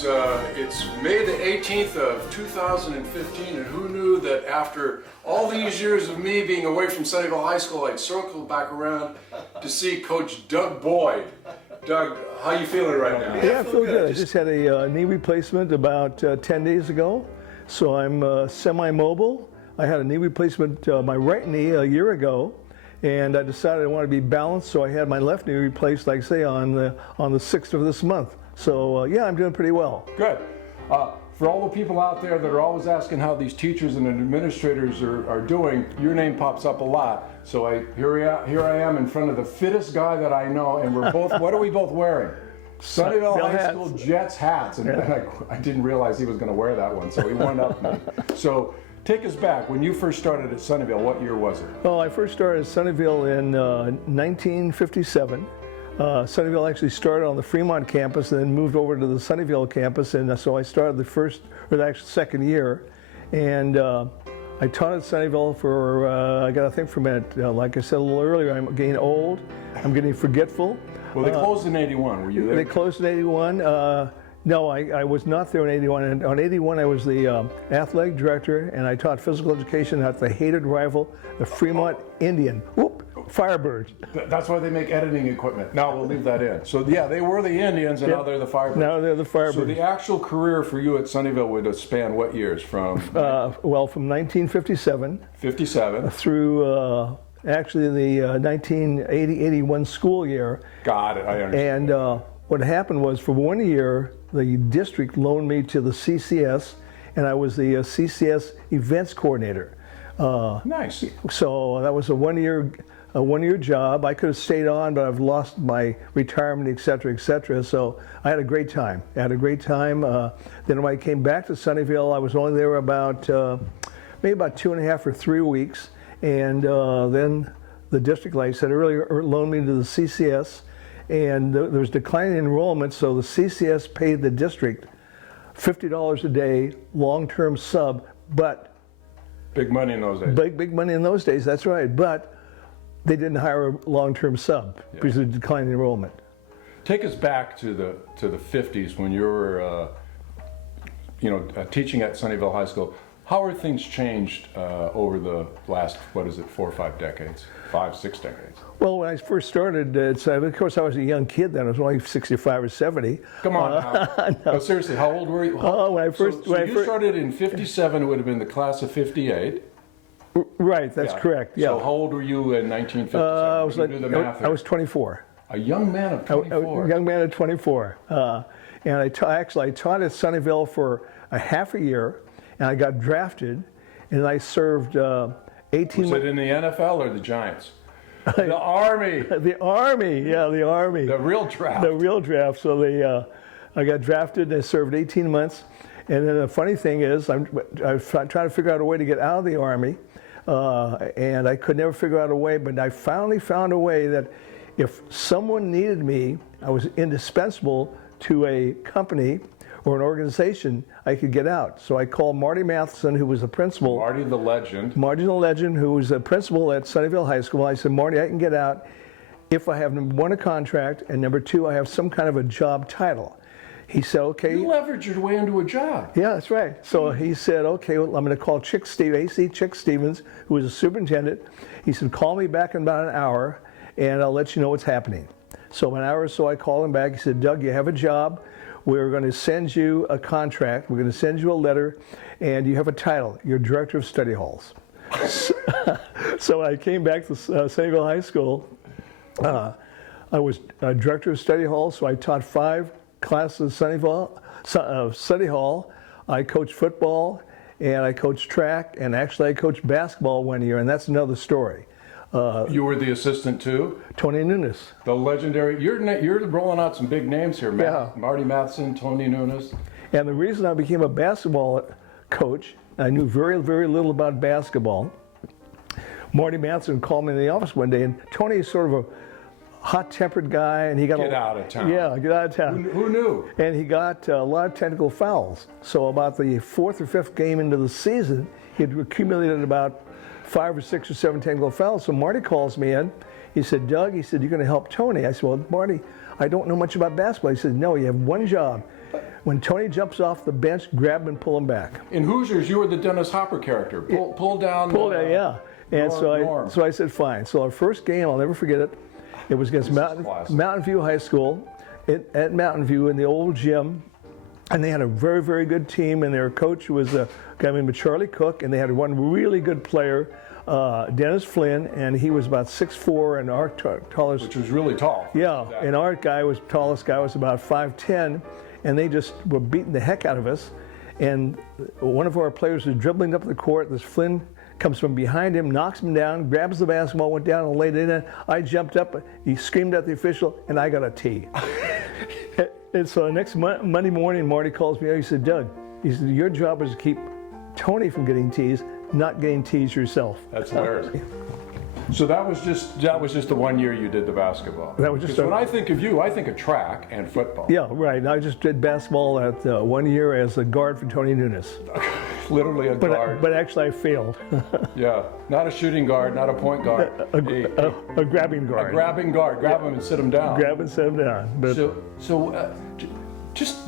It's May the 18th of 2015, and who knew that after all these years of me being away from Sunnyvale High School, I'd circle back around to see Coach Doug Boyd. Doug, how you feeling right now? Yeah, I feel good. I just had a knee replacement about 10 days ago, so I'm semi-mobile. I had a knee replacement, my right knee, a year ago, and I decided I wanted to be balanced, so I had my left knee replaced, like say, on the 6th of this month. So yeah, I'm doing pretty well. Good. For all the people out there that are always asking how these teachers and administrators are doing, your name pops up a lot. So here I am in front of the fittest guy that I know, and we're both, what are we both wearing? Sunnyvale High School Jets hats, and I didn't realize he was going to wear that one, so he one up me. So take us back. When you first started at Sunnyvale, what year was it? Well, I first started at Sunnyvale in 1957. Sunnyvale actually started on the Fremont campus and then moved over to the Sunnyvale campus, and so I started the first, or actually second year, and I taught at Sunnyvale for, I got to think for a minute, like I said a little earlier, I'm getting old, I'm getting forgetful. Well, they closed in 81, were you there? They closed in 81. No, I was not there in 81. And on 81, I was the athletic director, and I taught physical education at the hated rival, the Fremont Indian. Whoop, Firebirds. That's why they make editing equipment. Now we'll leave that in. So yeah, they were the Indians, and now they're the Firebirds. Now they're the Firebirds. So the actual career for you at Sunnyvale would span what years? From well, from 1957. 57 through actually the 1980-81 school year. Got it. I understand. And what happened was, for 1 year, the district loaned me to the CCS, and I was the CCS events coordinator. Nice. So that was a one-year job. I could have stayed on, but I've lost my retirement, et cetera, et cetera. So I had a great time. Then when I came back to Sunnyvale, I was only there about maybe about 2.5 or 3 weeks, and then the district, like I said earlier, loaned me to the CCS. And there was declining enrollment, so the CCS paid the district $50 a day, long-term sub, but... Big money in those days. Big money in those days, that's right, but they didn't hire a long-term sub because of declining enrollment. Take us back to the 50s when you were teaching at Sunnyvale High School. How are things changed over the last, 4 or 5 decades? 5, 6 decades? Well, when I first started, of course I was a young kid then. I was only 65 or 70. Come on now. No, seriously, how old were you? You started in 57, it would have been the class of 58. Right, that's correct, yeah. So how old were you in 1957? I was 24. A young man of 24. A young man of 24. And I taught at Sunnyvale for a half a year, and I got drafted, and I served 18 months. Was it in the NFL or the Giants? The Army. The Army, yeah, the Army. The real draft. The real draft. So I got drafted, and I served 18 months. And then the funny thing is, I'm trying to figure out a way to get out of the Army, and I could never figure out a way, but I finally found a way that if someone needed me, I was indispensable to a company or an organization, I could get out. So I called Marty Matheson, who was the principal. Marty the legend. Marty the legend, who was the principal at Sunnyvale High School. I said, Marty, I can get out if I have, number 1, a contract, and number 2, I have some kind of a job title. He said, okay. You leveraged your way into a job. Yeah, that's right. So he said, okay, well, I'm going to call AC Chick Stevens, who was a superintendent. He said, call me back in about an hour, and I'll let you know what's happening. So an hour or so, I called him back. He said, Doug, you have a job. We're going to send you a contract. We're going to send you a letter, and you have a title. You're director of study halls. So when I came back to Sunnyvale High School, I was director of study halls, so I taught 5 classes at Sunnyvale study hall. I coached football, and I coached track, and actually I coached basketball 1 year, and that's another story. You were the assistant too? Tony Nunes. The legendary, you're rolling out some big names here, man. Yeah. Marty Matheson, Tony Nunes. And the reason I became a basketball coach, I knew very, very little about basketball. Marty Matheson called me in the office one day, and Tony is sort of a hot-tempered guy, and he got out of town. Yeah, get out of town. Who knew? And he got a lot of technical fouls. So about the 4th or 5th game into the season, he had accumulated about 5 or 6 or 7 technical fouls. So Marty calls me in. He said, Doug, he said, you're going to help Tony. I said, well, Marty, I don't know much about basketball. He said, no, you have one job. when Tony jumps off the bench, grab him and pull him back. In Hoosiers, you were the Dennis Hopper character. Pull down. Yeah. And Norm. so I said, fine. So our first game, I'll never forget it. It was against Mountain View High School at Mountain View in the old gym. And they had a very, very good team, and their coach was a guy named Charlie Cook, and they had one really good player, Dennis Flynn, and he was about 6'4", and our tallest. Which was really tall. Yeah, and our tallest guy was about 5'10", and they just were beating the heck out of us. And one of our players was dribbling up the court. This Flynn comes from behind him, knocks him down, grabs the basketball, went down and laid it in. I jumped up, he screamed at the official, and I got a tee. And so next Monday morning, Marty calls me out. He said, Doug, he said, your job is to keep Tony from getting tees, not getting tees yourself. That's hilarious. So that was just the 1 year you did the basketball. That was just when I think of you, I think of track and football. Yeah, right. And I just did basketball at 1 year as a guard for Tony Nunes. Literally a guard. But actually I failed. Yeah, not a shooting guard, not a point guard. A grabbing guard. A grabbing guard. Grab him and sit him down. Grab and sit him down. But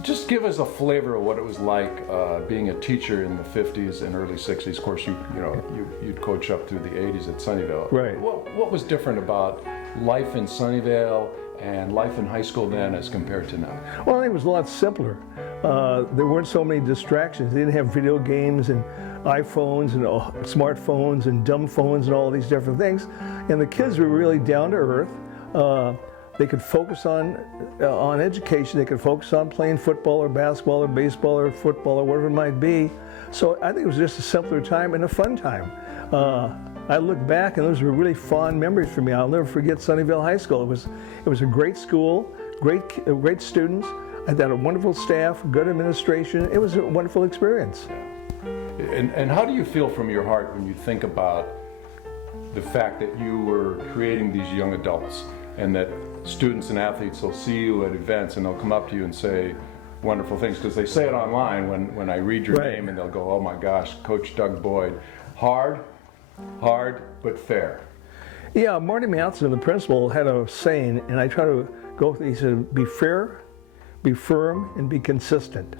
just give us a flavor of what it was like being a teacher in the 50s and early 60s. Of course, you'd coach up through the 80s at Sunnyvale. Right. What was different about life in Sunnyvale and life in high school then as compared to now? Well, I think it was a lot simpler. There weren't so many distractions. They didn't have video games and iPhones and smartphones and dumb phones and all these different things. And the kids were really down to earth. They could focus on education. They could focus on playing football or basketball or baseball or football or whatever it might be. So I think it was just a simpler time and a fun time. I look back and those were really fond memories for me. I'll never forget Sunnyvale High School. It was a great school, great students. I had a wonderful staff, good administration. It was a wonderful experience. And how do you feel from your heart when you think about the fact that you were creating these young adults and that students and athletes will see you at events and they'll come up to you and say wonderful things, because they say it online when I read your name and they'll go, oh my gosh, Coach Doug Boyd. Hard, but fair. Yeah, Marty Manson, the principal, had a saying, and I try to go with it. He said, be fair, be firm, and be consistent.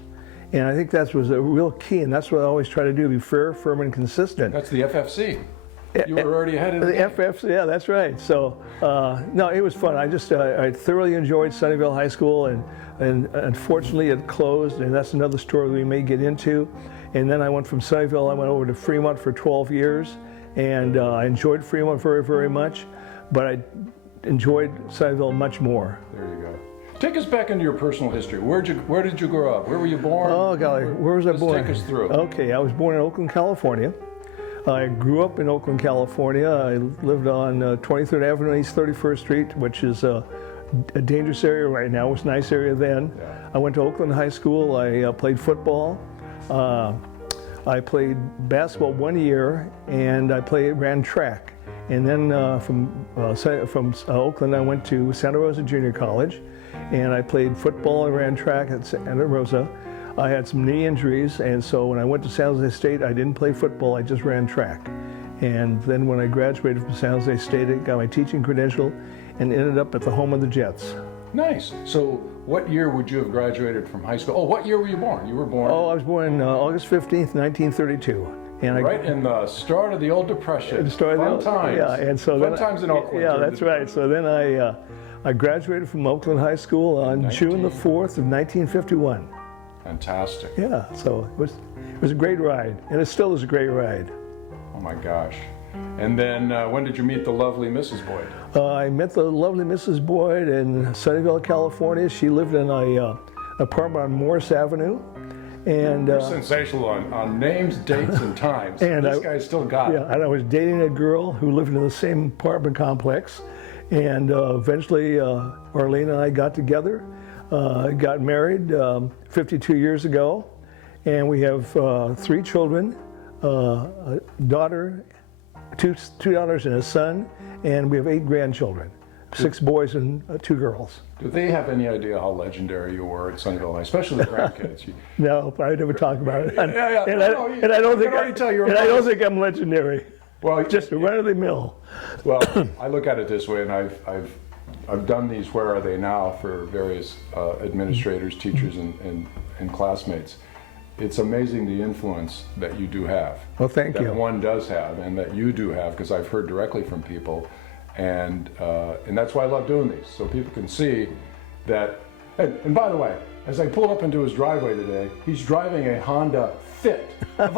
And I think that was a real key, and that's what I always try to do, be fair, firm, and consistent. That's the FFC. You were already ahead of the game. FFC, yeah, that's right. So, no, it was fun. I thoroughly enjoyed Sunnyvale High School, and unfortunately it closed, and that's another story we may get into. And then I went from Sunnyvale, I went over to Fremont for 12 years, and I enjoyed Fremont very, very much, but I enjoyed Sunnyvale much more. There you go. Take us back into your personal history. Where did you grow up? Where were you born? Oh, golly, where was I born? Take us through. Okay, I was born in Oakland, California. I grew up in Oakland, California. I lived on 23rd Avenue, East 31st Street, which is a dangerous area right now. It was a nice area then. Yeah. I went to Oakland High School. I played football. I played basketball 1 year, and I ran track. And then from Oakland, I went to Santa Rosa Junior College, and I played football and ran track at Santa Rosa. I had some knee injuries, and so when I went to San Jose State, I didn't play football, I just ran track. And then when I graduated from San Jose State, I got my teaching credential and ended up at the home of the Jets. Nice. So what year would you have graduated from high school? Oh, what year were you born? You were born? Oh, I was born August 15th, 1932. And right in the start of the old Depression. The start of Fun times. Yeah, and so Fun times in Oakland. Yeah, that's right. So then I graduated from Oakland High School on June the 4th of 1951. Fantastic. Yeah, so it was a great ride, and it still is a great ride. Oh my gosh. And then when did you meet the lovely Mrs. Boyd? I met the lovely Mrs. Boyd in Sunnyvale, California. She lived in an apartment on Morris Avenue. And you're sensational on names, dates, and times. And this guy's still got it. Yeah, and I was dating a girl who lived in the same apartment complex. And eventually Arlene and I got together. Got married 52 years ago, and we have 3 children, a daughter, two daughters and a son, and we have 8 grandchildren, 6 boys and 2 girls. Do they have any idea how legendary you were at Sunnyvale High, especially the grandkids? No, I never talk about it. And I don't think I'm legendary. Well, just a run of the mill. Well, I look at it this way, and I've done these Where Are They Now for various administrators, teachers, and classmates. It's amazing the influence that you do have. Well, thank you. That one does have, and that you do have, because I've heard directly from people, and that's why I love doing these, so people can see that. And by the way, as I pulled up into his driveway today, he's driving a Honda Fit. Of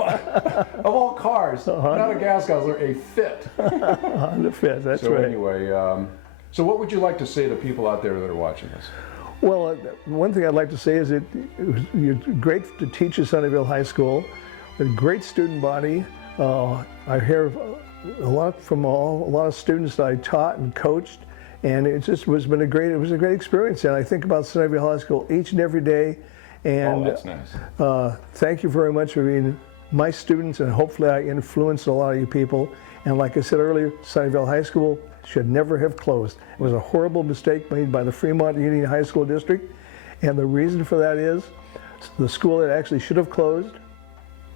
all cars, not a gas guzzler, a Fit. Honda Fit, that's So right. anyway, so what would you like to say to people out there that are watching this? Well, one thing I'd like to say is you're great to teach at Sunnyvale High School, a great student body. I hear a lot from a lot of students that I taught and coached, and it was a great experience. And I think about Sunnyvale High School each and every day. And that's nice. Thank you very much for being my students, and hopefully I influenced a lot of you people. And like I said earlier, Sunnyvale High School should never have closed. It was a horrible mistake made by the Fremont Union High School District, and the reason for that is the school that actually should have closed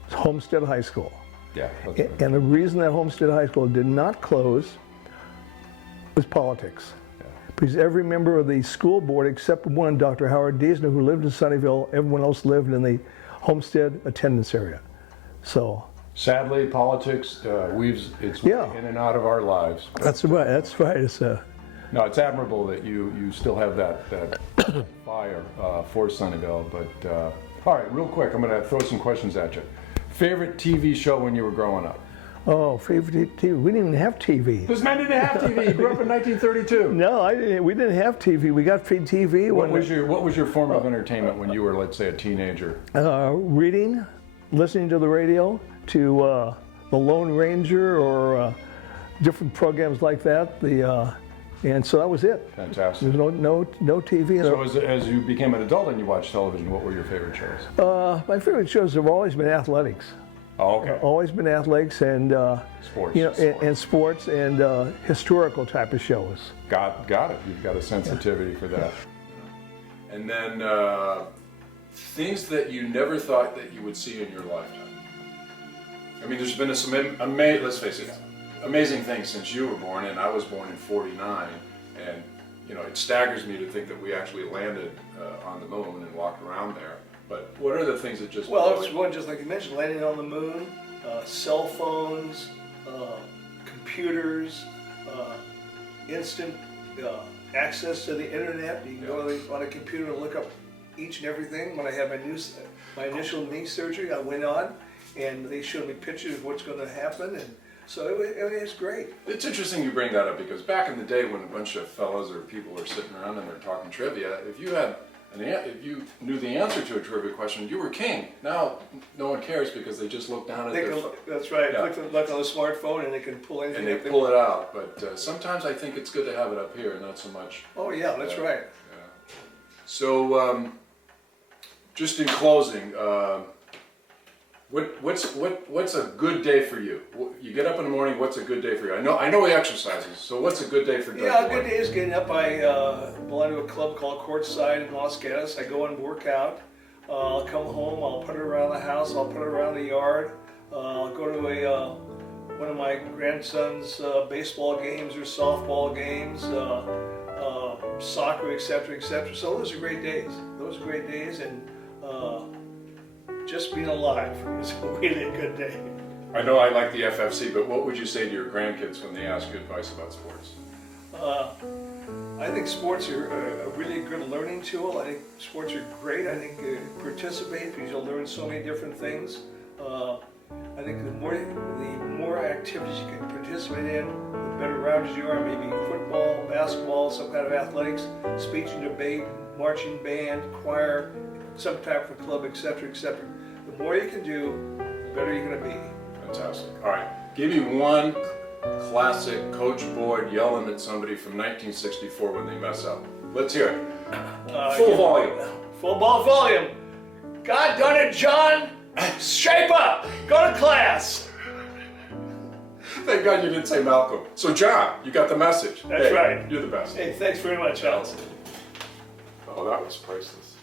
is Homestead High School. Yeah. That's right. And the reason that Homestead High School did not close was politics. Yeah. Because every member of the school board, except one, Dr. Howard Diesner, who lived in Sunnyvale, everyone else lived in the Homestead attendance area. So. Sadly, politics weaves its way in and out of our lives. That's right. That's right. It's No, it's admirable that you still have that fire for Sunnyvale. But all right, real quick, I'm going to throw some questions at you. Favorite TV show when you were growing up? Oh, favorite TV? We didn't even have TV. This man didn't have TV. He grew up in 1932. No, I didn't. We didn't have TV. We got free TV. What was your form of entertainment when you were, let's say, a teenager? Reading, listening to the radio, to the Lone Ranger or different programs like that. And so that was it. Fantastic. There was no TV. So as you became an adult and you watched television, what were your favorite shows? My favorite shows have always been athletics. Oh, okay. Always been athletics and Sports. and sports and historical type of shows. Got it. You've got a sensitivity for that. And then things that you never thought that you would see in your lifetime. I mean, there's been some let's face it, amazing things since you were born, and I was born in '49, and it staggers me to think that we actually landed on the moon and walked around there. But what are the things that just it's one just like you mentioned, landing on the moon, cell phones, computers, instant access to the internet. You can go on a computer and look up each and everything. When I had my initial knee surgery, I went on and they showed me pictures of what's going to happen, and so it was great. It's interesting you bring that up, because back in the day when a bunch of fellas or people are sitting around and they're talking trivia, if you knew the answer to a trivia question, you were king. Now no one cares because they just look down at their phone. That's right. Yeah. Look on the smartphone and they can pull anything. And they pull it out, but sometimes I think it's good to have it up here, not so much. Oh yeah, that's right. Yeah. So just in closing, what's a good day for you? You get up in the morning. What's a good day for you? I know he exercises. So what's a good day for Doug? Yeah, a good day is getting up. I belong to a club called Courtside in Los Gatos. I go and work out. I'll come home. I'll put it around the house. I'll put it around the yard. I'll go to one of my grandson's baseball games or softball games, soccer, etc., etc. So those are great days. Those are great days, and just being alive is really a good day. I know I like the FFC, but what would you say to your grandkids when they ask you advice about sports? I think sports are a really good learning tool. I think sports are great. I think participate because you'll learn so many different things. I think the more activities you can participate in, the better rounded you are. Maybe football, basketball, some kind of athletics, speech and debate, marching band, choir, some type of club, etc., etc. The more you can do, the better you're going to be. Fantastic. All right. Give me one classic Coach Boyd yelling at somebody from 1964 when they mess up. Let's hear it. Full volume. Full volume. God darn it, John! Shape up! Go to class! Thank God you didn't say Malcolm. So John, you got the message. That's right. You're the best. Hey, thanks very much, Allison. Oh, that was priceless.